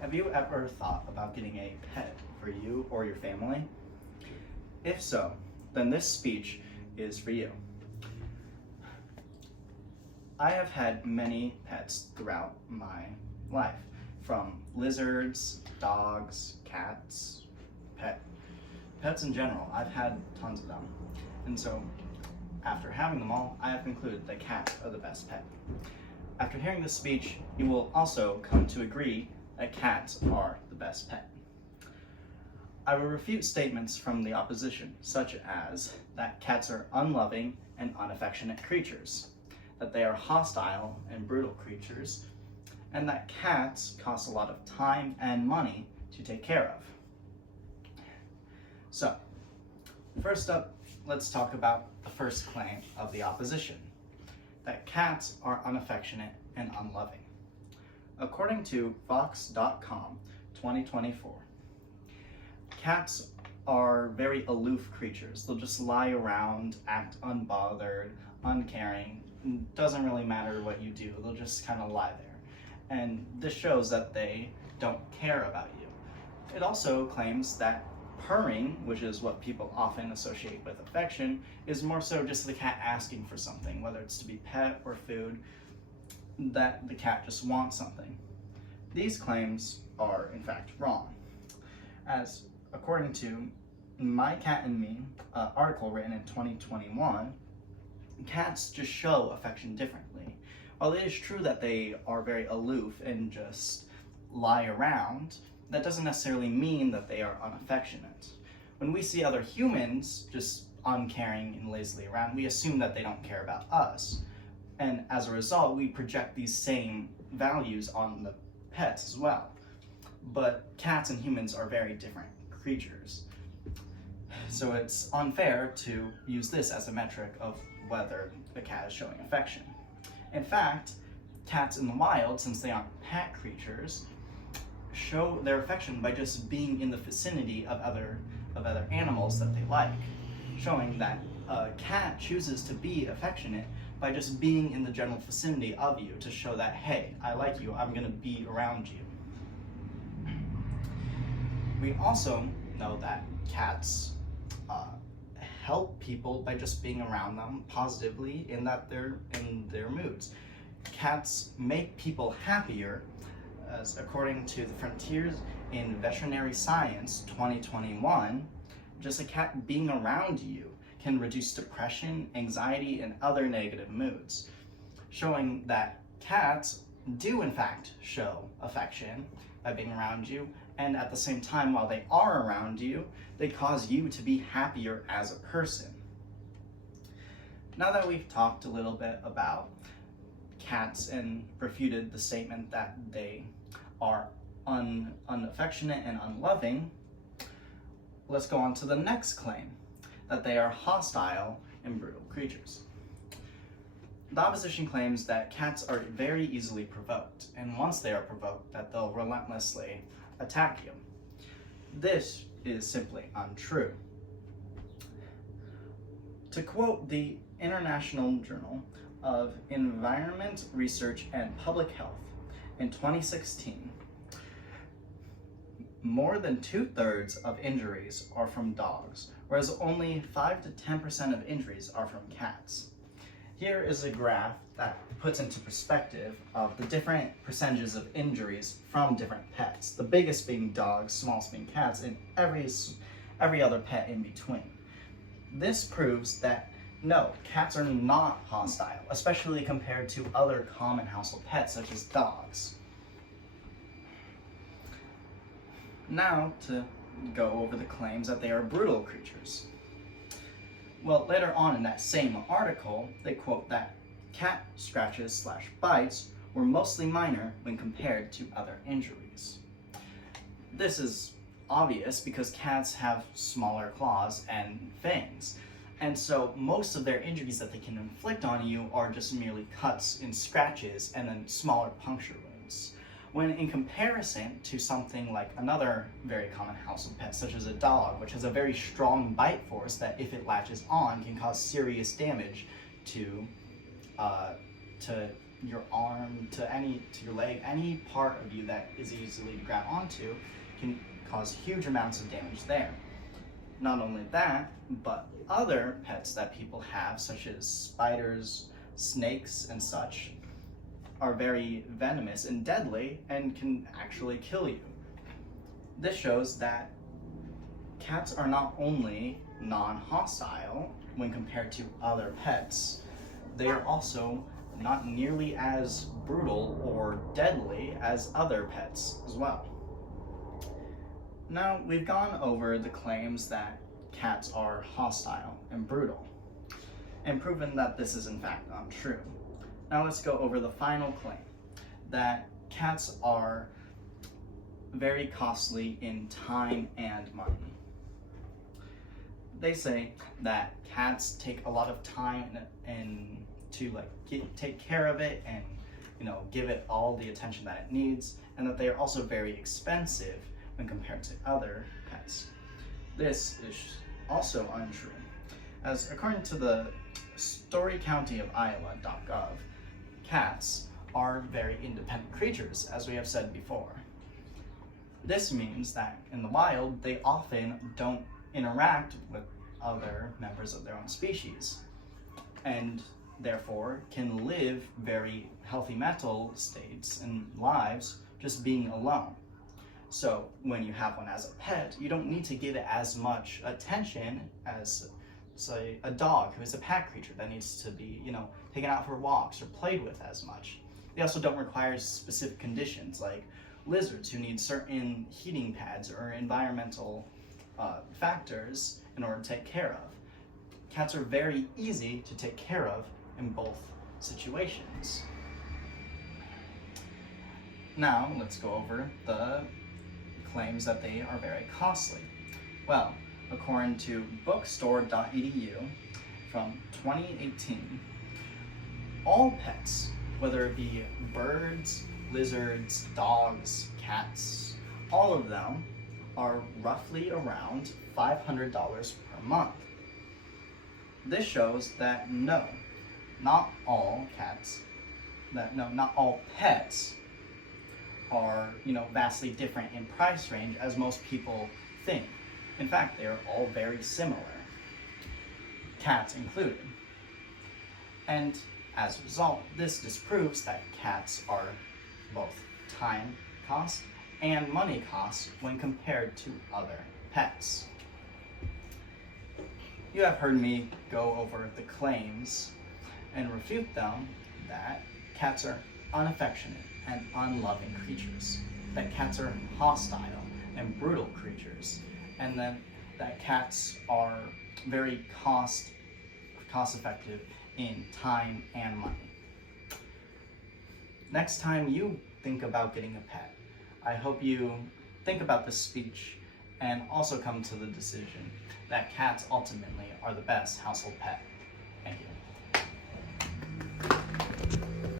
Have you ever thought about getting a pet for you or your family? If so, then this speech is for you. I have had many pets throughout my life, from lizards, dogs, cats, pets in general. I've had tons of them. And so, after having them all, I have concluded that cats are the best pet. After hearing this speech, you will also come to agree that cats are the best pet. I will refute statements from the opposition, such as that cats are unloving and unaffectionate creatures, that they are hostile and brutal creatures, and that cats cost a lot of time and money to take care of. So, first up, let's talk about the first claim of the opposition, that cats are unaffectionate and unloving. According to Vox.com 2024, cats are very aloof creatures. They'll just lie around, act unbothered, uncaring. Doesn't really matter what you do, they'll just kind of lie there. And this shows that they don't care about you. It also claims that purring, which is what people often associate with affection, is more so just the cat asking for something, whether it's to be pet or food, that the cat just wants something. These claims are in fact wrong, as according to My Cat and Me article written in 2021, cats just show affection differently. While it is true that they are very aloof and just lie around, that doesn't necessarily mean that they are unaffectionate. When we see other humans just uncaring and lazily around, we assume that they don't care about us. And as a result, we project these same values on the pets as well. But cats and humans are very different creatures. So it's unfair to use this as a metric of whether a cat is showing affection. In fact, cats in the wild, since they aren't pet creatures, show their affection by just being in the vicinity of other animals that they like, showing that a cat chooses to be affectionate by just being in the general vicinity of you to show that, hey, I like you, I'm gonna be around you. We also know that cats help people by just being around them positively in that they're in their moods. Cats make people happier, as according to the Frontiers in Veterinary Science 2021, just a cat being around you can reduce depression, anxiety, and other negative moods, showing that cats do in fact show affection by being around you, and at the same time, while they are around you, they cause you to be happier as a person. Now that we've talked a little bit about cats and refuted the statement that they are unaffectionate and unloving, let's go on to the next claim, that they are hostile and brutal creatures. The opposition claims that cats are very easily provoked, and once they are provoked, that they'll relentlessly attack you. This is simply untrue. To quote the International Journal of Environment Research and Public Health in 2016, more than 2/3 of injuries are from dogs, whereas only 5 to 10% of injuries are from cats. Here is a graph that puts into perspective of the different percentages of injuries from different pets, the biggest being dogs, smallest being cats, and every other pet in between. This proves that no, cats are not hostile, especially compared to other common household pets such as dogs. Now to go over the claims that they are brutal creatures. Well, later on in that same article, they quote that cat scratches / bites were mostly minor when compared to other injuries. This is obvious because cats have smaller claws and fangs, and so most of their injuries that they can inflict on you are just merely cuts and scratches and then smaller puncture wounds. When in comparison to something like another very common household pet, such as a dog, which has a very strong bite force that if it latches on can cause serious damage to your arm to your leg, any part of you that is easily to grab onto can cause huge amounts of damage there. Not only that, but other pets that people have, such as spiders, snakes, and such, are very venomous and deadly and can actually kill you. This shows that cats are not only non-hostile when compared to other pets, they are also not nearly as brutal or deadly as other pets as well. Now, we've gone over the claims that cats are hostile and brutal, and proven that this is in fact not true. Now let's go over the final claim, that cats are very costly in time and money. They say that cats take a lot of time and to take care of it and give it all the attention that it needs, and that they are also very expensive when compared to other pets. This is also untrue, as according to the Story County of Iowa.gov, cats are very independent creatures, as we have said before. This means that in the wild, they often don't interact with other members of their own species, and therefore can live very healthy mental states and lives just being alone. So when you have one as a pet, you don't need to give it as much attention as, say, a dog who is a pack creature that needs to be, taken out for walks or played with as much. They also don't require specific conditions like lizards who need certain heating pads or environmental factors in order to take care of. Cats are very easy to take care of in both situations. Now, let's go over the claims that they are very costly. Well, according to bookstore.edu from 2018, all pets, whether it be birds, lizards, dogs, cats, all of them are roughly around $500 per month. This shows that not all pets are, vastly different in price range as most people think. In fact, they are all very similar, cats included. And as a result, this disproves that cats are both time cost and money cost when compared to other pets. You have heard me go over the claims and refute them that cats are unaffectionate and unloving creatures, that cats are hostile and brutal creatures, and then that cats are very cost effective in time and money. Next time you think about getting a pet, I hope you think about this speech and also come to the decision that cats ultimately are the best household pet. Thank you.